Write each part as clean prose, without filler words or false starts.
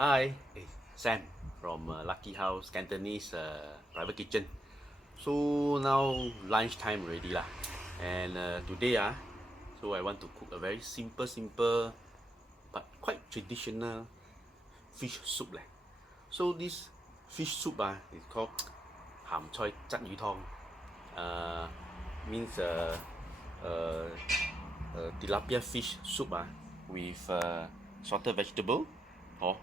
Hi, Sam from Lucky House Cantonese private kitchen. So now lunchtime already lah, and today so I want to cook a very simple but quite traditional fish soup leh. So this fish soup is called 咸菜鲫鱼汤. Means uh, tilapia fish soup with salted vegetable or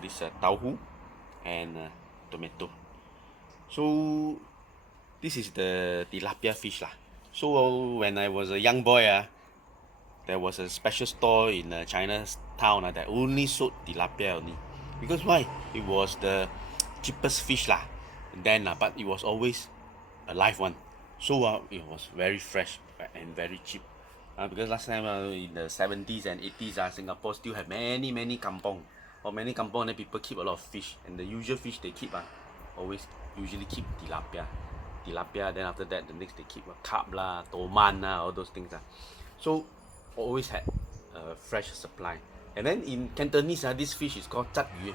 this tauhu and tomato. So this is the tilapia fish lah. So when I was a young boy there was a special store in Chinatown that only sold tilapia only. Because why? It was the cheapest fish lah. Then but it was always a live one. So it was very fresh and very cheap. Because last time in the 70s and 80s Singapore still have many kampong. Or many kampong, then people keep a lot of fish. And the usual fish they keep always usually keep tilapia. Then after that the next they keep carp lah, toman all those things So always had a fresh supply. And then in Cantonese this fish is called 鲫鱼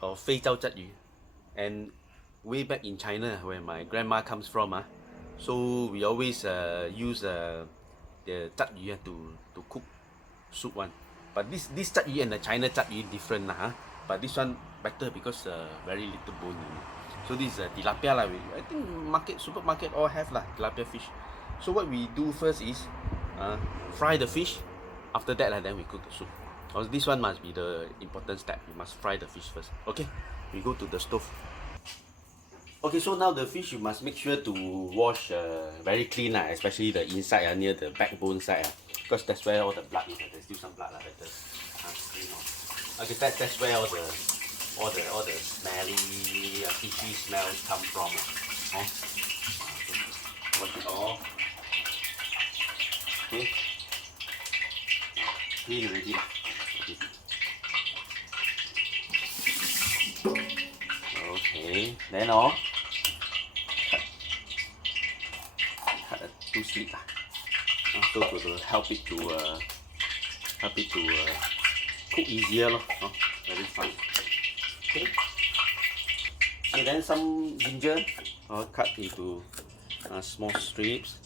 or 非洲鲫鱼. And way back in China where my grandma comes from so we always use the 鲫鱼 to cook soup one. But this 鲫鱼 and the China 鲫鱼 different but this one better because very little bone in it. So this is tilapia lah. I think supermarket all have lah tilapia fish. So what we do first is fry the fish. After that then we cook the soup. This one must be the important step. You must fry the fish first. Okay, we go to the stove. Okay, so now the fish you must make sure to wash very clean especially the inside near the backbone side because that's where all the blood is. There's still some blood better clean off. Okay, that's where all the smelly fishy smells come from. Wash it off. Okay, clean already. Okay, then cut it two slits so to help it to cook easier very fine. Okay, and then some ginger cut into small strips.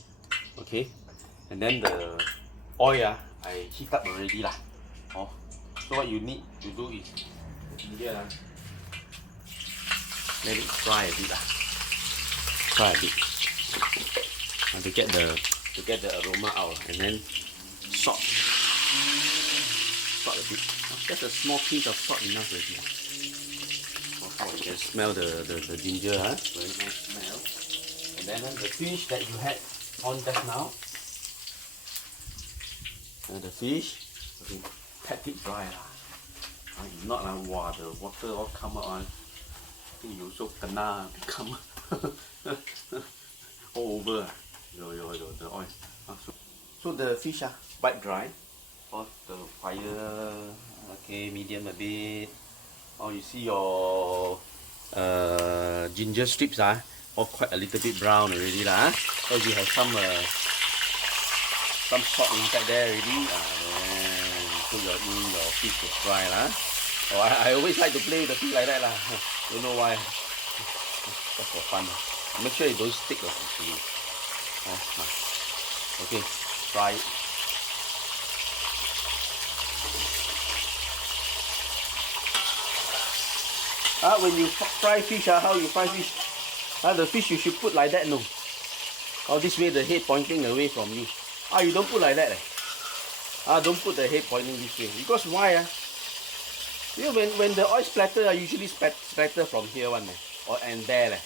Okay, and then the oil I heat up already lah. So what you need to do is the ginger let it fry a bit to get the aroma out, and then salt a bit. Just a small pinch of salt enough already. You can smell the ginger, very nice smell. And then the fish that you had on just now, the fish, okay, pat it dry if not the water all come out you also kena become all over the oil. So the fish quite dry. Off the fire, okay, medium a bit. You see your ginger strips all quite a little bit brown already lah. So you have some salt inside there already. Then put your fish to fry lah. I always like to play with the fish like that lah. Don't know why. Just for fun. Make sure it don't stick actually. Okay, fry it. When you fry fish, how you fry fish? The fish you should put like that, no. This way the head pointing away from you. You don't put like that. Don't put the head pointing this way. Because why? You know, when the oil splatter, usually splatter from here one and there.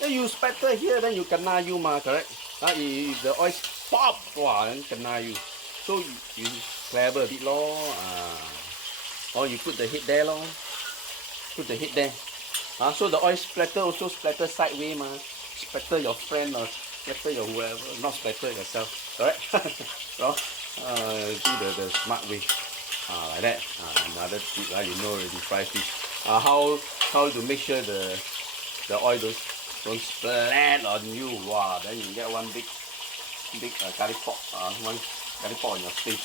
Then you splatter here, then you kena you correct? If the oil pop, then kena you. So you clever a bit or you put the head there Put the head there. So the oil splatter also splatter sideways Splatter your friend or splatter your whoever, not splatter yourself. Correct? Do the smart way. Like that. Another tip, you know already, fry fish. How to make sure the oil don't splat on you. Wow, then you get one big curry pot, one curry pot on your face.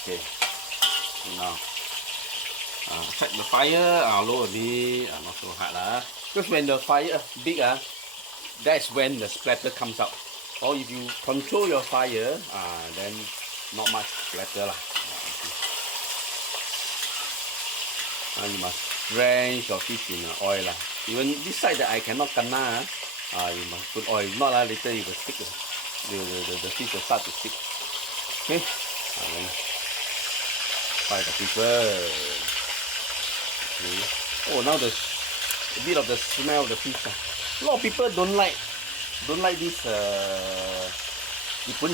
Okay. Now, check the fire, low a bit, not so hard lah. Because when the fire big, that's when the splatter comes out. Or if you control your fire, then not much splatter lah. You must drench your fish in oil lah. Even this side that I cannot kena, you must put oil. If not later it will stick. The fish will start to stick. Okay, then fry the fish first. Okay. Oh, now there's a bit of the smell of the fish. A lot of people don't like this people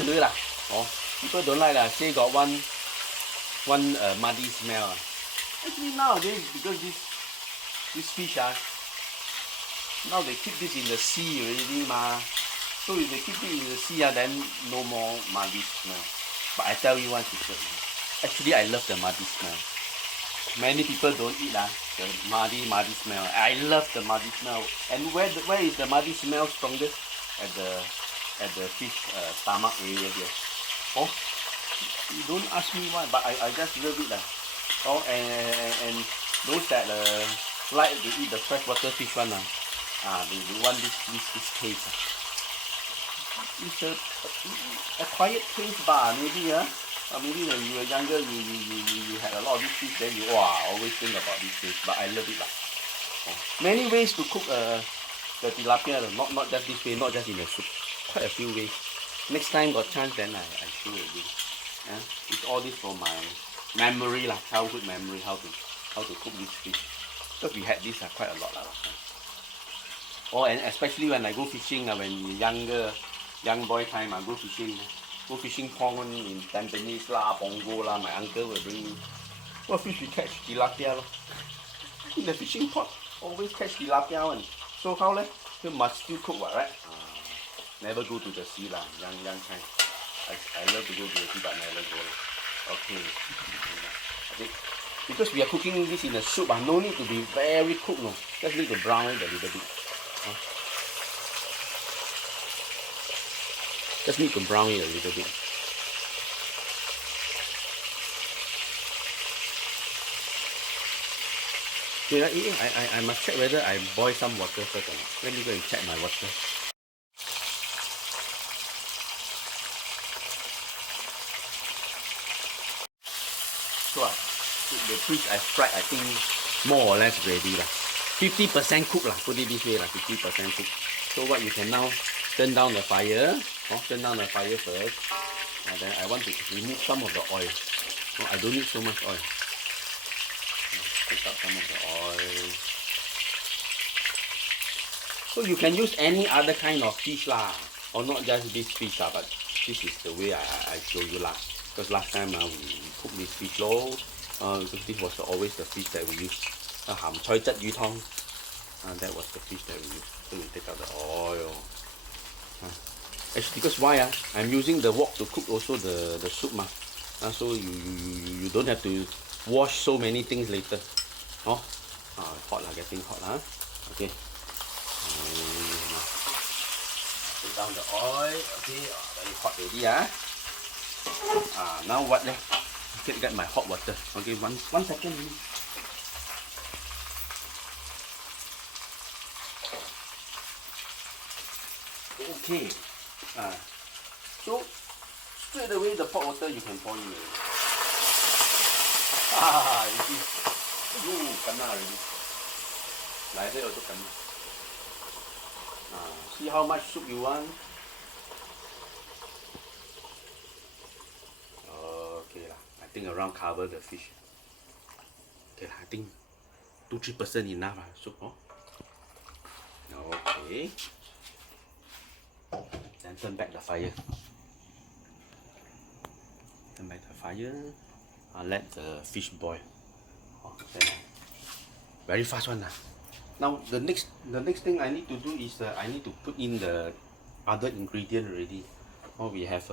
don't like say got one muddy smell. Actually nowadays, because this fish now they keep this in the sea already so if they keep it in the sea then no more muddy smell. But I tell you one secret, actually I love the muddy smell. Many people don't eat the muddy smell. I love the muddy smell. And where is the muddy smell strongest? At the fish stomach area here. Oh, you don't ask me why, but I just love it Oh, and those that like to eat the freshwater fish one they want this taste. It's a quiet taste bar maybe maybe when you were younger you had a lot of this fish, then you always think about this taste. But I love it Many ways to cook the tilapia, not just this way, not just in the soup. Quite a few ways. Next time got chance then I show you again. It's all this from my memory childhood memory, how to cook this fish. Because we had this quite a lot last time. Oh, and especially when I go fishing when young boy time, I go fishing pond in Cantonese Pongo my uncle will bring me. What fish we catch? Tilapia in the fishing pot, always catch tilapia one. So how you must still cook right? Never go to the sea young time. I love to go to the sea but never go. Okay. Because we are cooking this in a soup, no need to be very cooked, just need to brown it a little bit. Just need to brown it a little bit. Okay, I must check whether I boil some water first or not. Let me go and check my water. So the fish I fried, I think more or less ready 50% cooked put it this way 50% cooked. So what you can now turn down the fire. Turn down the fire first. And then I want to remove some of the oil. I don't need so much oil. Take out some of the oil. So you can use any other kind of fish or not just this fish but this is the way I show you Because last time we cooked this fish because this was always the fish that we use.咸菜鲫魚湯. That was the fish that we used. So we take out the oil. Actually, because why I'm using the wok to cook also the soup so you don't have to wash so many things later. Hot getting hot Okay. Put down the oil. Okay, very hot already now what get my hot water. Okay, one second. Okay. So straight away the pot water you can pour in already. You see. Kena already. Like that also kena. See how much soup you want. Okay I think around cover the fish. Okay I think 2-3% enough soup. Okay. Then turn back the fire. Turn back the fire. Let the fish boil. Very fast one. Now the next thing I need to do is I need to put in the other ingredient already. We have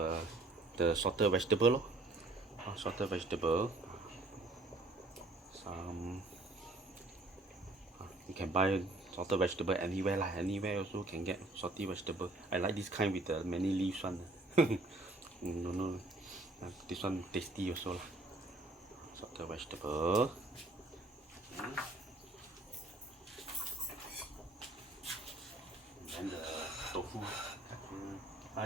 the salted vegetable. Salted vegetable. Some you can buy salted vegetable anywhere anywhere also can get salty vegetable. I like this kind with the many leaves one. No, this one tasty also salted the vegetable. And then the tofu.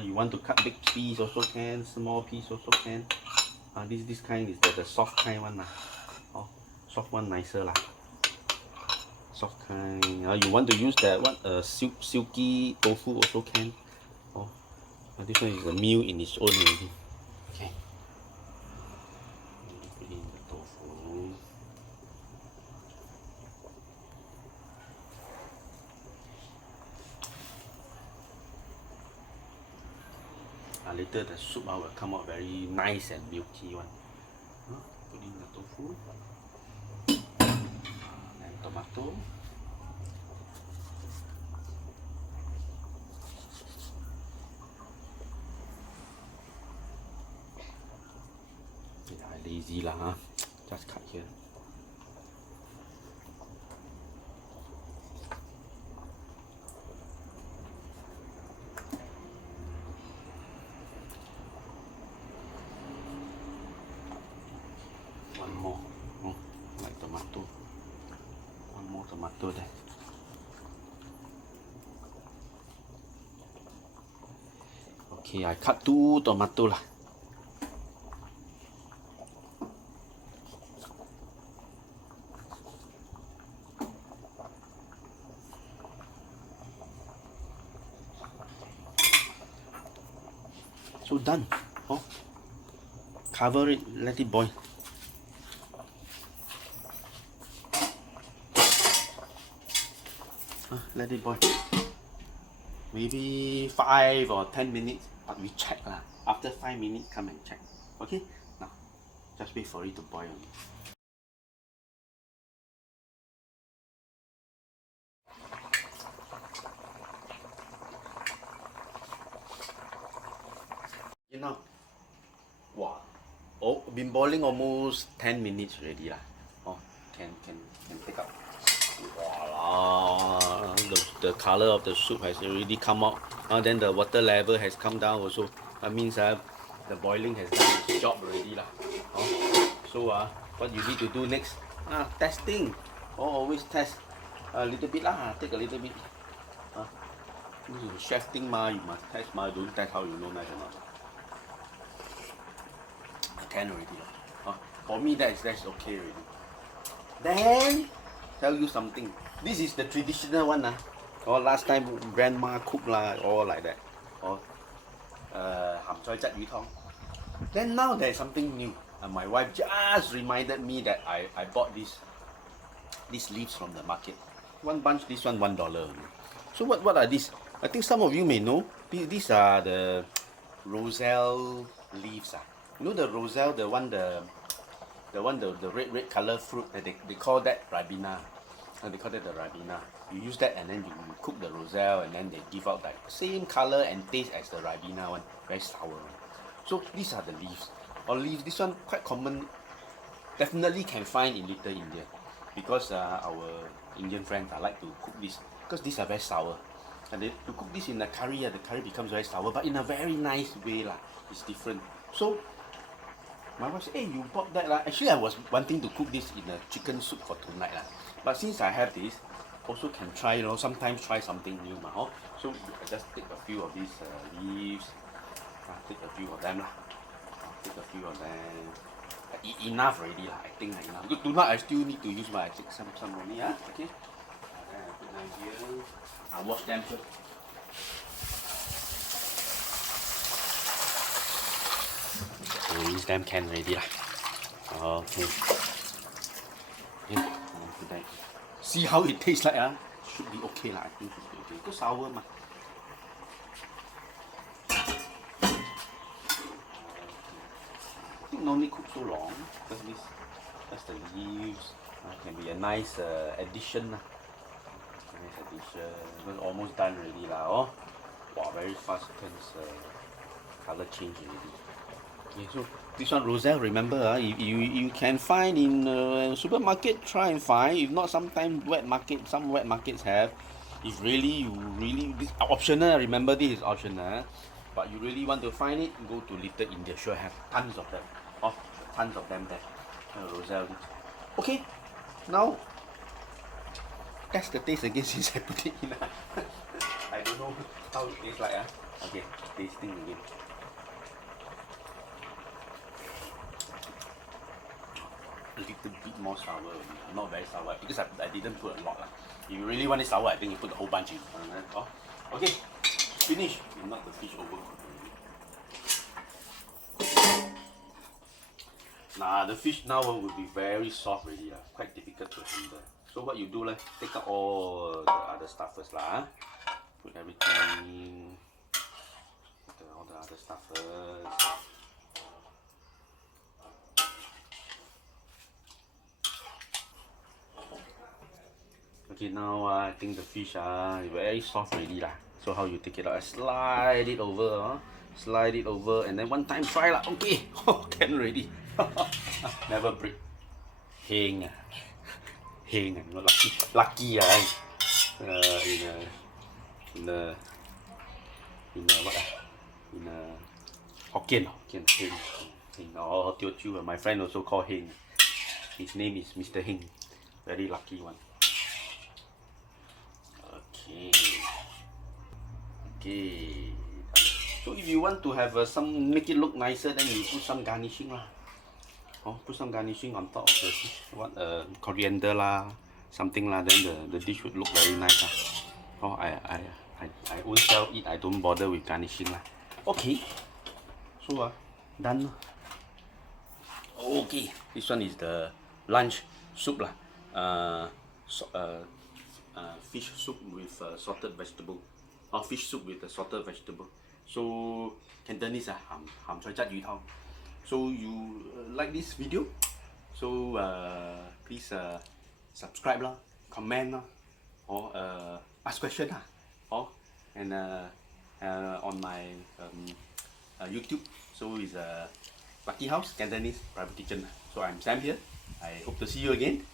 You want to cut big piece also can, small piece also can. This kind is the soft kind one lah. Oh, soft one nicer lah. Soft kind. You want to use that one silky tofu also can. Oh, this one is a meal in its own already. Okay. Put in the tofu. Later the soup will come out very nice and milky one. Put in the tofu. And tomato. Lazy lah, just cut here. One more, like tomato. One more tomato there. Okay, I cut 2 tomato lah. So done. Oh, cover it, let it boil. Let it boil. Maybe 5 or 10 minutes, but we check lah. After 5 minutes, come and check. Okay? Now, just wait for it to boil. You know, wow. Oh, been boiling almost 10 minutes already lah. Oh, can take up. Wow, the color of the soup has already come out. Then the water level has come down also. That means the boiling has done its job already lah. So what you need to do next? Testing. Always test a little bit lah. Take a little bit. This is chef thing ma. You must test ma. Don't test how you know nice or not. 10 already. For me that's okay already. Then tell you something. This is the traditional one last time grandma cook lah, all like that. Ham choy chat yu tong. Then now there's something new. My wife just reminded me that I bought these leaves from the market. One bunch, this one $1 only. So what are these? I think some of you may know. These are the roselle leaves. You know the roselle, the red color fruit, they call that ribena. They call that the ribena. You use that and then you cook the roselle and then they give out that same color and taste as the ribena one, very sour. So these are the leaves. This one quite common, definitely can find in Little India, because our Indian friends like to cook this, because these are very sour. And to cook this in the curry becomes very sour, but in a very nice way lah. It's different. So my wife said, hey, you bought that lah. Actually, I was wanting to cook this in a chicken soup for tonight lah. But since I have this, also can try, sometimes try something new ma. So I just take a few of these leaves. Take a few of them lah. Take a few of them. Enough already lah. I think enough. Tonight I still need to use my. I take some only. Okay. Then I put them here. I'll wash them first. Rinse them can already lah. Okay. See how it tastes like should be okay lah. I think should be okay. Because sour ma. I think no need cook so long, because that's the leaves. Can be a nice addition lah. Nice addition. Because almost done already lah. Wow, very fast turns color change already. Okay, so this one roselle, remember you can find in supermarket, try and find. If not, sometimes some wet markets have. If really this optional, remember this is optional, but you really want to find it, go to Little India, sure have tons of them. Tons of them there. Roselle. Okay, now that's the taste again since I put it in. I don't know how it tastes like. Okay, tasting again. A little bit more sour, not very sour because I didn't put a lot. If you really want it sour, I think you put the whole bunch in. Oh, okay, finish. You knock the fish over. Nah, the fish now will be very soft already. Quite difficult to handle. So what you do, take out all the other stuff first. Put everything, put all the other stuff first. Okay, now I think the fish is very soft already. So how you take it out? Slide it over. Slide it over and then one time try. Okay, can already. Never break. Heng. Heng. Lucky. In the what? In Hokkien. Heng. Or Teochew. My friend also call Heng. His name is Mr. Heng. Very lucky one. Okay. So if you want to have make it look nicer, then you put some garnishing put some garnishing on top of the fish. Coriander something then the dish would look very nice I won't sell it. I don't bother with garnishing Okay. So done. Okay. This one is the lunch soup fish soup with salted vegetable. Fish soup with salted vegetable. So Cantonese ham菜鲫鱼汤. So you like this video? So please subscribe comment or ask question and on my YouTube. So it's Lucky House Cantonese Private Kitchen. So I'm Sam here. I hope to see you again.